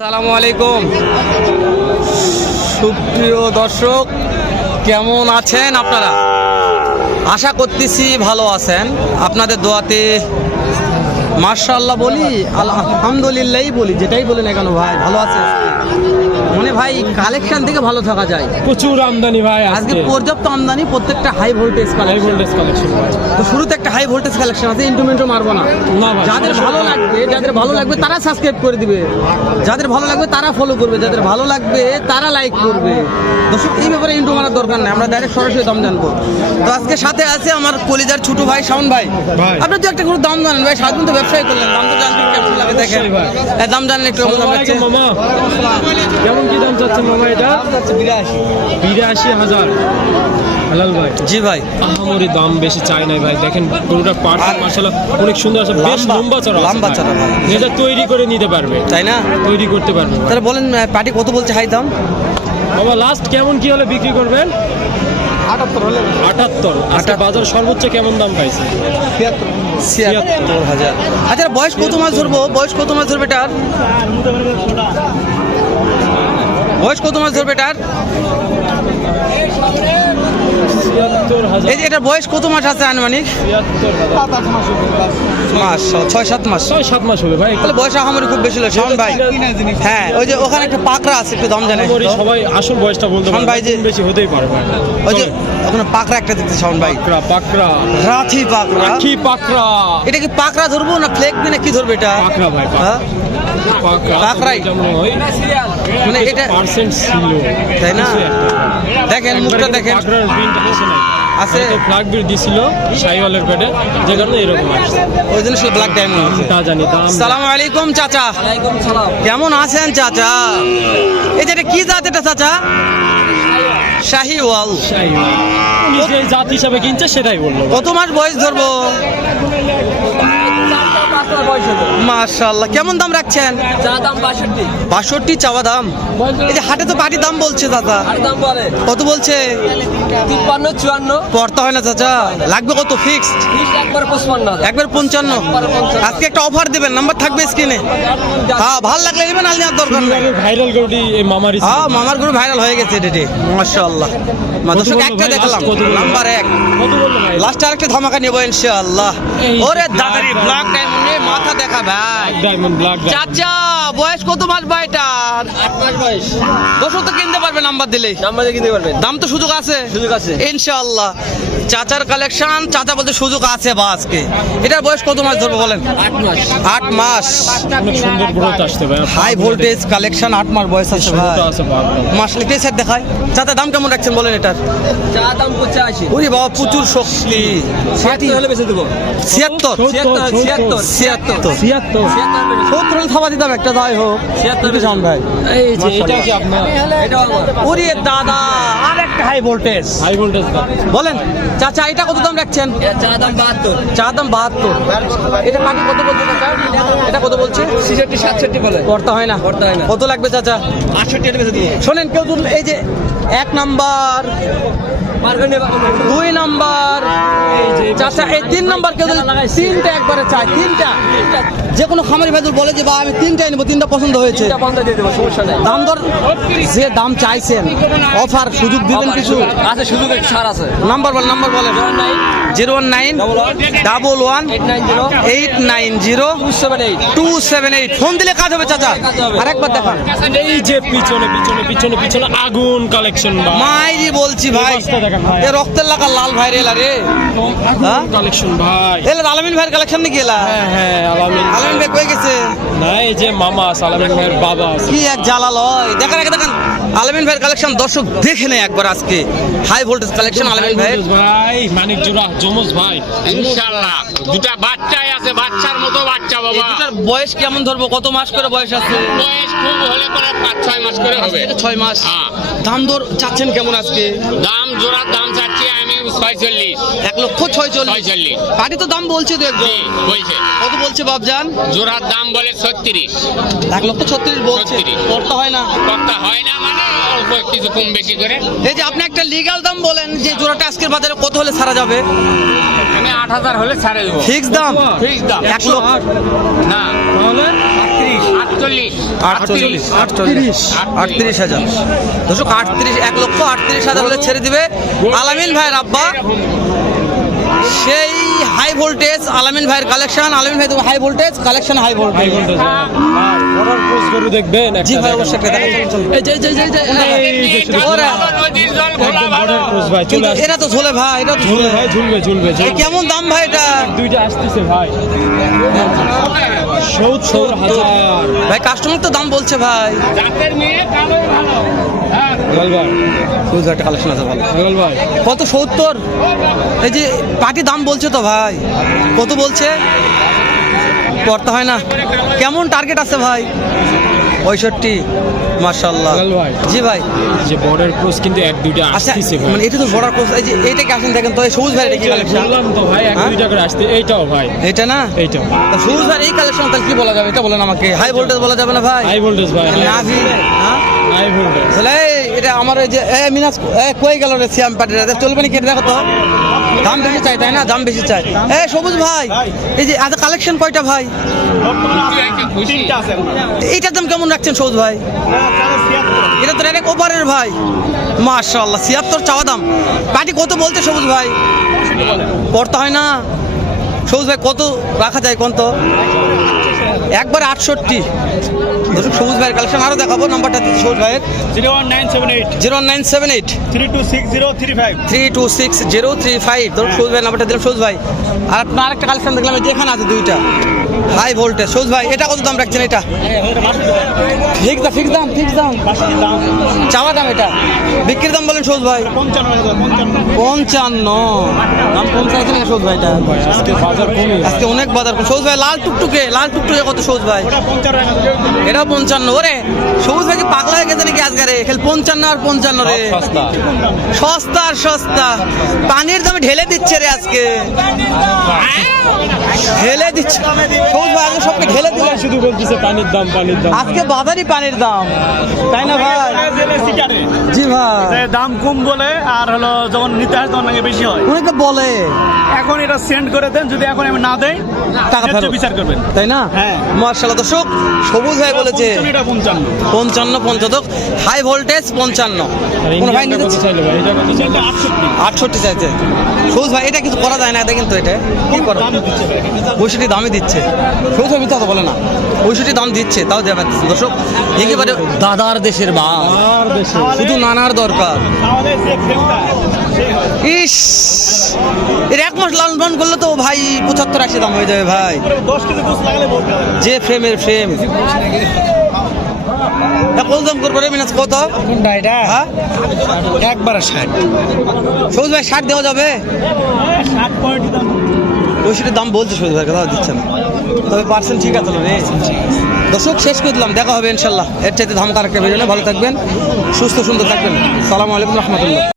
আসসালামু আলাইকুম। সুপ্রিয় দর্শক কেমন আছেন আপনারা? আশা করতেছি ভালো আছেন। আপনাদের দোয়াতে মার্শাল্লাহ বলি আলহামদুলিল্লাহই বলি যেটাই বলি না কেন ভাই ভালো আছে। মানে ভাই কালেকশন থেকে ভালো থাকা যায়। প্রচুর আমদানি ভাই আজকে। পর্যাপ্ত আমদানি প্রত্যেকটা high voltage high voltage collection তো শুরুতে একটা হাই ভোল্টেজ কালেকশন আছে ইন্টুমেন্টও মারবো না। যাদের ভালো লাগবে যাদের ভালো লাগবে তারা সাবস্ক্রাইব করে দিবে। যাদের ভালো লাগবে তারা ফলো করবে। যাদের ভালো লাগবে তারা লাইক করবে। দর্শক এই ব্যাপারে ইন্টু মারার দরকার নেই আমরা ডাইরেক্ট সরাসরি দাম জানব। তো আজকে সাথে আছে আমার কলিজার ছোট ভাই শাওন ভাই। ভাই। আপনি তো একটা করে দাম জানেন ভাই সারাদিন তো ব্যবসায় করলেন। দাম তো জানতেন কেমন লাগে দেখেন। দাম জানলে একটু কেমন আলাইকুম মামা। কেমন কি দাম চাচ্ছেন মামা এটা? বিরাশি হাজার। হালাল ভাই। জি ভাই। আহামরি দাম বেশি চাই নাই ভাই। দেখেন গরুটার পার্ট মাসাল্লাহ অনেক সুন্দর আছে। বেশ লম্বা- চড়া লম্বা। চড়া ভাই। এটা তৈরি করে নিতে পারবে। তাই না? তৈরি করতে পারবে তাহলে বলেন পার্টি কত বলছে হাই দাম? বাবা লাস্ট কেমন কি হলে বিক্রি করবেন? আটাত্তর হলে। আটাত্তর। আজকে বাজার সর্বোচ্চ কেমন দাম পাইছে? আচ্ছা বয়স কত মাস ধরবো? বয়স কত মাস ধরবে এটার? বয়স কত মাস ধরবে এটার ছিয়াত্তর হাজার এই যে এটার বয়স কত মাস আছে আনুমানিক? মাস ছয় সাত মাস। ছয় সাত মাস হবে ভাই। তাহলে বয়স আহামরি খুব বেশি হলো। শাওন ভাই হ্যাঁ ওই যে ওখানে একটা পাকড়া আছে একটু দাম জানাই। আহামরি সবাই আসল বয়সটা বলতে শোন ভাই যে- বেশি হতেই পারে ওই যে ওখানে পাকড়া একটা দিতে শাওন ভাই। পাকড়া পাকড়া। রাথি পাকড়া। কি পাকড়া। এটা কি পাকড়া ধরবো না ফ্লেক না কি ধরবে এটা? পাকড়া ভাই হ্যাঁ? পাকড়াই? মানে এটা পার্সেন্ট ছিল। তাই না? দেখেন মুখটা দেখেন। আছে? তো ফ্ল্যাগ বিল দিছিল সাইওয়ালের পেটে যে কারণে এরকম আসছে। ওই জন্য সে ব্ল্যাক ডায়মন্ড আছে। তা জানি তা সালাম আলাইকুম চাচা। কেমন আছেন চাচা? এই যে এটা কি জাত এটা চাচা? শাহিওয়াল। শাহিওয়াল। যে জাত হিসাবে কিনছে সেটাই বলল। কত মাস বয়স ধরবো? মাশাল্লাহ কেমন দাম রাখছেন? চা দাম বাষট্টি। চাওয়া দাম? এই যে হাটে তো পাটির দাম বলছে দাদা আর দাম বলে? কত বলছে? তিপ্পান্ন চুয়ান্ন। পড়তে হয় না চাচা। লাগবে কত ফিক্সড একবার পঞ্চান্ন। আজকে একটা অফার দিবেন নাম্বার থাকবে স্ক্রিনে হ্যাঁ ভালো লাগলে নেবেন আর নেওয়ার দরকার নেই। ভাইরাল গরুটি এই মামারি হ্যাঁ মামার গ্রুপ ভাইরাল হয়ে গেছে এটি মাশাআল্লাহ। মা কত দর্শক একটা দেখলাম? নাম্বার এক। লাস্ট আরেকটা ধামাকা নেব ইনশাআল্লাহ। ওরে দাদারি diamond। ব্ল্যাক ডায়মন্ডে মাথা দেখা ভাই। ডায়মন্ড ব্ল্যাক চাচা বয়স কত মাস ভাই এটার বয়স। দর্শক তো কিনতে পারবে নাম্বার দিলেই। নাম্বার দিয়ে কিনতে পারবে দাম তো সুযোগ আছে। সুযোগ আছে। ইনশাআল্লাহ। চাচার কালেকশন চাচা বলতে সুযোগ আছে বা আজকে। এটার বয়স কত মাস ধরবে বলেন? আট মাস। আট মাস। সুন্দর গ্রোথ আসতে ভাই হাই ভোল্টেজ। কালেকশন আট মাস বয়স আছে ভাই। মাস লিখে সেট দেখায়? চাচা দাম কেমন রাখছেন বলেন এটার? চা দাম পঁচাশি। ওরে বাবা প্রচুর শক্তি। ছিয়াত্তর হলে বেঁচে দেবো। ছিয়াত্তর? ছিয়াত্তর ছিয়াত্তর সত্তর হলে থাবা দিতাম একটা যাই হোক। ছিয়াত্তর কিন্তু শাওন ভাই। এই যে এটা কি আপনার? দেবো। এটাও আমার ওরে দাদা আর একটা হাই ভোল্টেজ হাই ভোল্টেজ বলেন। চাচা এটা কত দাম রাখছেন? চা দাম বাহাত্তর। চা দাম বাহাত্তর। এটা পাটি কত বলছে চাচা? এটা কত বলছে? ছিষট্টি সাতষট্টি বলে। করতে হয় না? করতে হয় না। কত লাগবে চাচা? আটষট্টি শোনেন কেউ এই যে এক নাম্বার দুই নাম্বার। চারটা এই তিন নাম্বার কেউ যদি তিনটা একবারে চাই তিনটা। যে কোনো খামারি ভাই বলে যে বা আমি তিনটাই নেব তিনটা পছন্দ হয়েছে। দাম দর যে দাম চাইছেন অফার সুযোগ দিবেন কিছু? আছে সুযোগ ছাড় আছে। নাম্বার বল নাম্বার বলেন। Zero one nine double one eight nine zero two seven eight phone দিলে কাজ হবে চাচা। আরেকবার দেখান। এই যে পিছনে পিছনে পিছনে পিছনে আগুন কালেকশন মাইরি বলছি ভাই। এ রক্তের লাগা লাল ভাই রে এলা রে। হ্যাঁ? কালেকশন ভাই। এলা আলামিন ভাইয়ের কালেকশন নাকি এলা? হ্যাঁ হ্যাঁ আলামিন আলামিন ভাই কই গেছে? না এই যে মামা সালামিন ভাইয়ের বাবা কি এক জ্বালা লয় দেখেন আগে দেখেন আলামিন ভাইয়ের কালেকশন দর্শক দেখে নেয় একবার আজকে। হাই ভোল্টেজ কালেকশন আলামিন ভাই ভাই মানিক জোড়া জমজ ভাই। ইনশাআল্লাহ। দুটা বাচ্চাই আছে বাচ্চার মতো বাচ্চা বাবা। দুটার বয়স কেমন ধরবো? কত মাস করে বয়স আছে? বয়স খুব হলে পরে পাঁচ ছয় মাস করে হবে। ছয় মাস। হ্যাঁ। দাম দর চাচ্ছেন কেমন আজকে? দাম জোড়া দাম আমি ছয়চল্লিশ। এক লক্ষ ছয় ছয়চল্লিশ। পাটি তো দাম বলছে তো একদম বলছে। কত বলছে বাবজান জোড়ার দাম বলে ছত্রিশ। এক লক্ষ ছত্রিশ বলছে। 36 করতে হয় না। হয় মানে অল্প কিছু কম বেশি করে। এই যে আপনি একটা লিগ্যাল দাম বলেন যে জোড়াটা আজকের বাজারে কত হলে ছাড়া যাবে? আমি আট হাজার হলে ছাড়ে দেবো। ফিক্স দাম? ঠিক দাম। এক লক্ষ। না আটচল্লিশ। আটচল্লিশ। আটচল্লিশ। আটত্রিশ। হাজার। দর্শক আটত্রিশ এক লক্ষ আটত্রিশ হাজার হলে ছেড়ে দিবে আলামিন ভাইয়ের আব্বা। সেই হাই ভোল্টেজ আলামিন ভাইয়ের কালেকশন আলামিন ভাই high voltage collection high voltage দেখবেন জি ভাই অবশ্যই ভাই এটা তো ঝোলে ভাই এটা ঝুলবে ভাই ঝুলবে ঝুলবে ঝুলবে। কেমন দাম ভাই এটা? দুইটা আসতেছে ভাই। সত্তর হাজার। ভাই কাস্টমার তো দাম বলছে ভাই। ভালো। হ্যাঁ। হেলাল ভাই একটা কালেকশন আছে ভালো। ভাই কত সত্তর? এই যে পাটি দাম বলছে তো ভাই। কত বলছে? করতে হয় না। কেমন টার্গেট আছে ভাই? পঁয়ষট্টি মার্শাল্লাহ জি ভাই। যে বর্ডার ক্রস কিন্তু এক দুইটা আসছে আসতেছে মানে এটা তো বর্ডার কোর্স এই যে এইটাকে আসেন দেখেন তো এই সবুজ ভাই এটা কি কালেকশন বললাম তো ভাই এক? দুইটা করে আসতে এইটাও ভাই। এটা না? এইটা সবুজ ভাই এই কালেকশন তাহলে কি বলা যাবে? এটা বলেন আমাকে। হাই ভোল্টেজ বলা যাবে না ভাই? হাই ভোল্টেজ ভাই না তাহলে এটা আমার ওই যে, এ মিনাজ কই গেল রে সিয়াম পাটিরা চলবে না কেটে দেখো তো? দাম বেশি চাই, তাই না? দাম বেশি চাই। এ, সবুজ ভাই, এই যে, আজ কালেকশন কয়টা ভাই? এইটার দাম কেমন রাখছেন সবুজ ভাই? এটা তো ডাইরেক্ট ওপারের ভাই। মাশাআল্লাহ, ছিয়াত্তর চাওয়া দাম। পাটি কত বলতে সবুজ ভাই? পড়তে হয় না। সবুজ ভাই, কত রাখা যায় কোন তো? একবারে আটষট্টি। দর্শক সবুজ ভাইয়ের কালেকশন আরও দেখাবো নাম্বারটা দিচ্ছি সবুজ ভাইয়ের। Zero one nine seven eight. Zero one nine seven eight. Three two six zero three five. Three two six zero three five. ধরুন সবুজ ভাই নাম্বারটা দিলাম সবুজ ভাই। আর আপনার আরেকটা কালেকশন দেখলাম যেখানে আছে দুইটা। হাই ভোল্টেজ সবুজ ভাই এটা কত দাম রাখছেন এটা? ফিক্স দাম ফিক্স দাম ফিক্স দাম। চাওয়া দাম এটা। বিক্রির দাম বলেন সবুজ ভাই। পঞ্চান্ন দাম চাইছে না ভাই আজকে বাজার কমে আজকে অনেক বাজার কম। সবুজ ভাই লাল টুকটুকে লাল টুকটুকে কত সবুজ ভাই? ওটা পঞ্চান্ন এটাও পঞ্চান্ন। ওরে সবুজ ভাই কি পাগলা হয়ে গেছে নাকি আজকে রে? খেল পঞ্চান্ন আর পঞ্চান্ন রে। সস্তা। সস্তা আর সস্তা। পানির দামে ঢেলে দিচ্ছে রে আজকে। ঢেলে দিচ্ছে। সবুজ ভাই সবকে ঢেলে দিলে শুধু বলতেছে পানির দাম। পানির দাম আজকে বাজারই পানির দাম। তাই না ভাই? ভাই। দাম কম বলে আর হলো যখন নিতে হয় তখন নাকি বেশি হয়। অনেকে বলে। এখন এটা সেন্ড করে দেন যদি এখন আমি না দেই টাকা ফেরত। বিচার করবেন। তাই না? হ্যাঁ। মার্শাল্লাহ দর্শক সবুজ ভাই বলেছে। এটা পঞ্চান্ন। পঞ্চান্ন পঞ্চান্ন হাই ভোল্টেজ পঞ্চান্ন। কোন ভাই নিতে চাইলো ভাই? এটা কত চাইলো? এটা আটষট্টি। আটষট্টি চাইছে। সবুজ ভাই এটা কিছু করা যায় না এটা কিন্তু এটা। কি করো? পঁয়ষট্টি দামই দিচ্ছে। সবুজ ভাই মিথ্যা বলে না। পঁয়ষট্টি দাম দিচ্ছে তাও দেবে দর্শক একেবারে দাদার দেশের বা দেশে নানার দরকার। ইস এর এক মাস লালন পালন করলে তো ভাই পঁচাত্তর আশি দাম হয়ে যাবে ভাই। যে ফ্রেমের ফ্রেম। দাম করব রে মিনাজ কত? কোনটা এটা? হ্যাঁ? একবারে ষাট। সবুজ ভাই ষাট দেওয়া যাবে? ষাট পঁয়ষট্টির দাম বলছে শুধু ভাই কথা, দিচ্ছে না। তবে পার্সেন্ট ঠিক আছে রে দর্শক, শেষ করে দিলাম, দেখা হবে ইনশাল্লাহ। এর চাইতে ধামকার একটা বেরোলে ভালো থাকবেন, সুস্থ সুন্দর থাকবেন। সালামু আলাইকুম রহমতুল্লাহ।